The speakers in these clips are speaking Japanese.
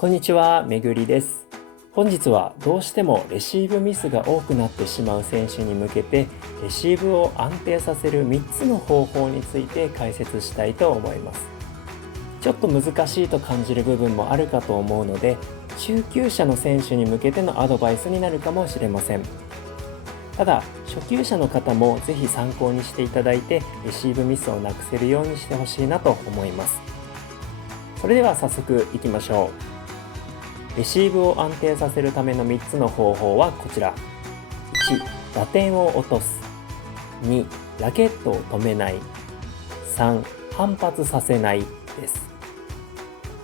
こんにちは、めぐりです。本日はどうしてもレシーブミスが多くなってしまう選手に向けてレシーブを安定させる3つの方法について解説したいと思います。ちょっと難しいと感じる部分もあるかと思うので、中級者の選手に向けてのアドバイスになるかもしれません。ただ、初級者の方もぜひ参考にしていただいてレシーブミスをなくせるようにしてほしいなと思います。それでは早速いきましょう。レシーブを安定させるための3つの方法はこちら。1、打点を落とす。2、ラケットを止めない。3、反発させないです。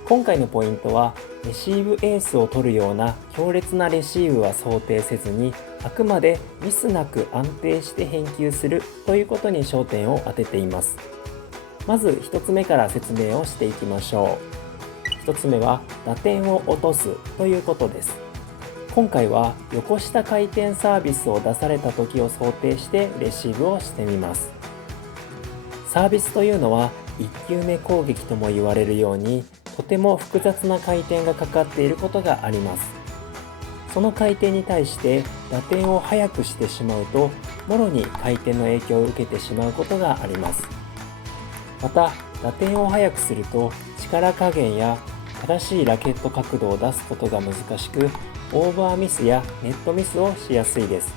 今回のポイントは、レシーブエースを取るような強烈なレシーブは想定せずに、あくまでミスなく安定して返球するということに焦点を当てています。まず1つ目から説明をしていきましょう。1つ目は打点を落とすということです。今回は横下回転サービスを出された時を想定してレシーブをしてみます。サービスというのは1球目攻撃とも言われるように、とても複雑な回転がかかっていることがあります。その回転に対して打点を速くしてしまうと、もろに回転の影響を受けてしまうことがあります。また、打点を速くすると力加減や正しいラケット角度を出すことが難しく、オーバーミスやネットミスをしやすいです。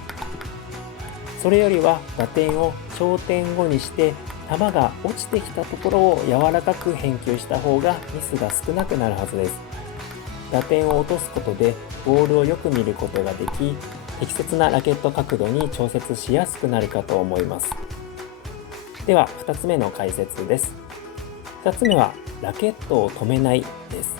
それよりは打点を頂点後にして球が落ちてきたところを柔らかく返球した方がミスが少なくなるはずです。打点を落とすことでボールをよく見ることができ、適切なラケット角度に調節しやすくなるかと思います。では2つ目の解説です。2つ目はラケットを止めないです。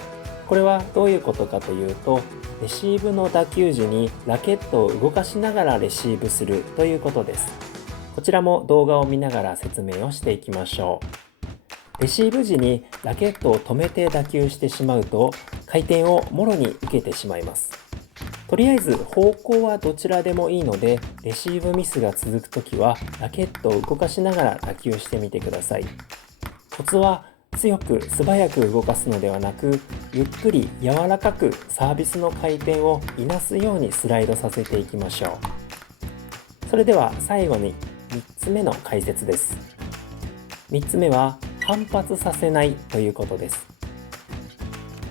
これはどういうことかというと、レシーブの打球時にラケットを動かしながらレシーブするということです。こちらも動画を見ながら説明をしていきましょう。レシーブ時にラケットを止めて打球してしまうと、回転をもろに受けてしまいます。とりあえず方向はどちらでもいいので、レシーブミスが続くときはラケットを動かしながら打球してみてください。コツは強く素早く動かすのではなく、ゆっくり柔らかくサービスの回転をいなすようにスライドさせていきましょう。それでは最後に3つ目の解説です。3つ目は反発させないということです。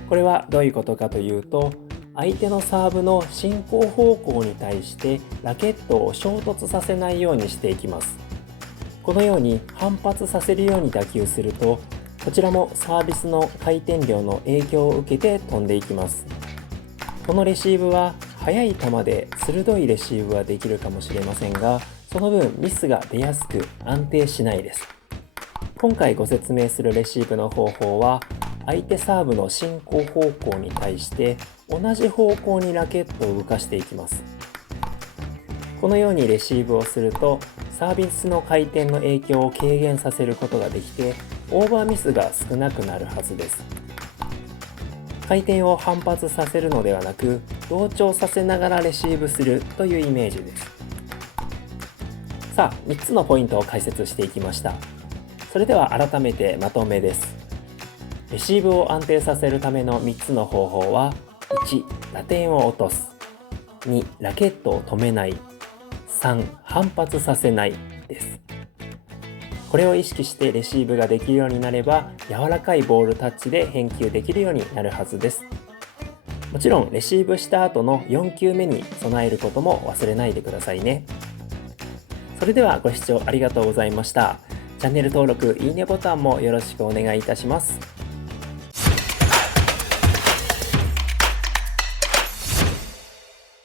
これはどういうことかというと、相手のサーブの進行方向に対してラケットを衝突させないようにしていきます。このように反発させるように打球すると、こちらもサービスの回転量の影響を受けて飛んでいきます。このレシーブは速い球で鋭いレシーブはできるかもしれませんが、その分ミスが出やすく安定しないです。今回ご説明するレシーブの方法は、相手サーブの進行方向に対して同じ方向にラケットを動かしていきます。このようにレシーブをすると、サービスの回転の影響を軽減させることができて、オーバーミスが少なくなるはずです。回転を反発させるのではなく、同調させながらレシーブするというイメージです。さあ、3つのポイントを解説していきました。それでは改めてまとめです。レシーブを安定させるための3つの方法は、1、打点を落とす。2、ラケットを止めない。3、反発させないです。これを意識してレシーブができるようになれば、柔らかいボールタッチで返球できるようになるはずです。もちろんレシーブした後の4球目に備えることも忘れないでくださいね。それではご視聴ありがとうございました。チャンネル登録、いいねボタンもよろしくお願いいたします。